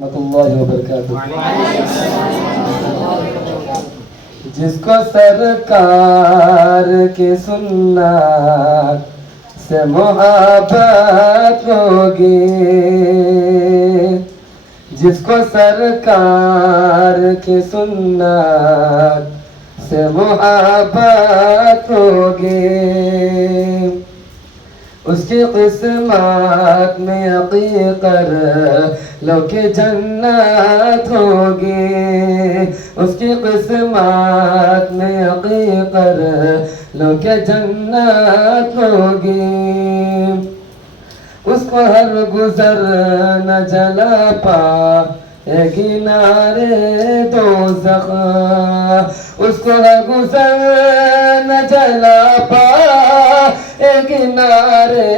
ورحمۃ اللہ وبرکاتہ. جس کو سرکار کی سنت سے محبت ہوگی، جس کو سرکار کی سنت سے محبت ہوگی، اس کی قسمت میں یقین کر لو کہ جنت ہوگی، اس کی قسمت میں یقین کر لو کہ جنت ہوگی. اس کو ہر گزر نہ جلا پائے گی نارے دوزخ، اس کو ہر گزر نہ جلا پائے گی نارے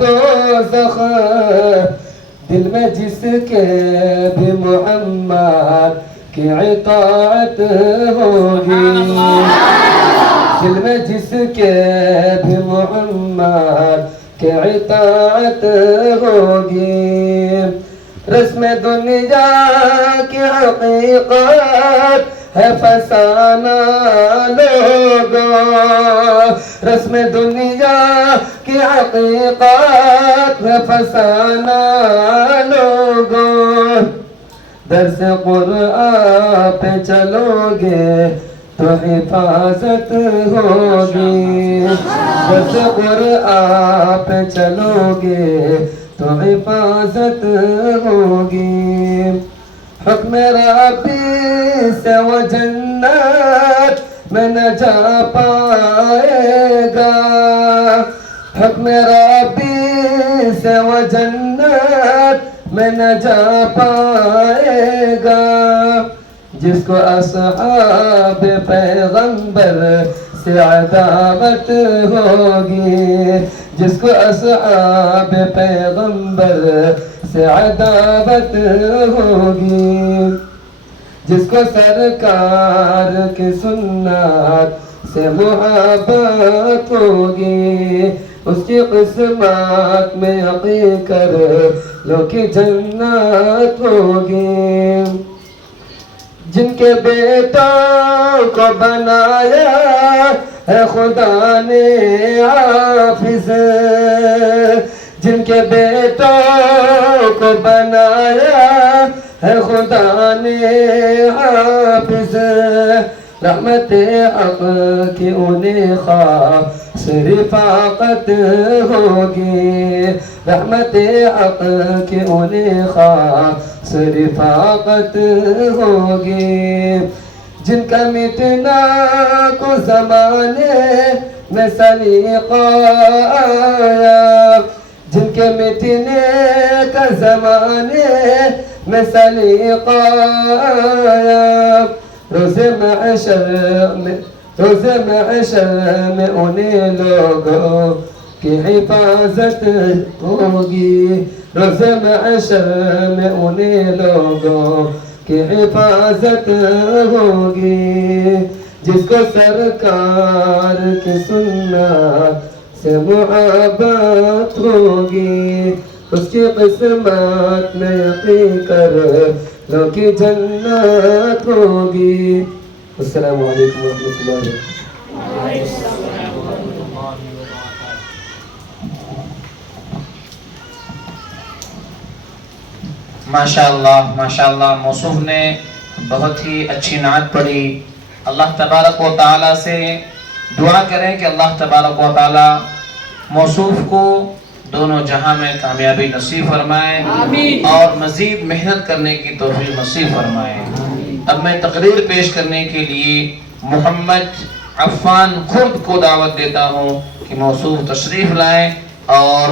دوزخ. دل میں جس کے بھی محمد کی اطاعت ہوگی، دل میں جس کے بھی محمد کی اطاعت ہوگی. رسم دنیا کی حقیقت ہے فسانہ لوگوں، رسم دنیا کی حقیقت ہے فسانہ لوگوں. درس قرآن پہ چلو گے تو حفاظت ہوگی، درس قرآن پہ چلو گے تو حفاظت ہوگی. حکم ربی سے وہ جنت میں نہ جا پائے گا، حکم ربی سے وہ جنت میں نہ جا پائے گا. جس کو اصحاب پیغمبر سے عداوت ہوگی، جس کو اصحاب پیغمبر سے عداوت ہوگی، جس کو سرکار کی سنت سے محبت ہوگی، اس کی قسمت میں یقین کر لو کہ جنت ہوگی. جن کے بیٹوں کو بنایا ہے خدا نے حافظ، جن کے بیٹوں کو بنایا ہے خدا نے حافظ، رحمت حق کی انہیں خاص رفاقت ہوگی، رحمت حق کی انہیں خاص رفاقت ہوگی. جن کا مٹنا کو زمانے میں سلیقہ آیا، جن کے مٹنے کا زمانے میں سلیقہ آیا، روز محشر میں انہیں لوگوں کی حفاظت ہوگی، روز محشر میں انہیں لوگوں کی حفاظت ہوگی. جس کو سرکار کی سنت سے محبت ہوگی، اس کی قسمت میں یقین کر لو کہ جنت ہوگی. السلام علیکم ورحمۃ اللہ وبرکاتہ. ماشاءاللہ موصوف نے بہت ہی اچھی نعت پڑھی. اللہ تبارک و تعالیٰ سے دعا کریں کہ اللہ تبارک و تعالیٰ موصوف کو دونوں جہاں میں کامیابی نصیب فرمائے اور مزید محنت کرنے کی توفیق نصیب فرمائے. اب میں تقریر پیش کرنے کے لیے محمد عفان خرد کو دعوت دیتا ہوں کہ موصوف تشریف لائیں اور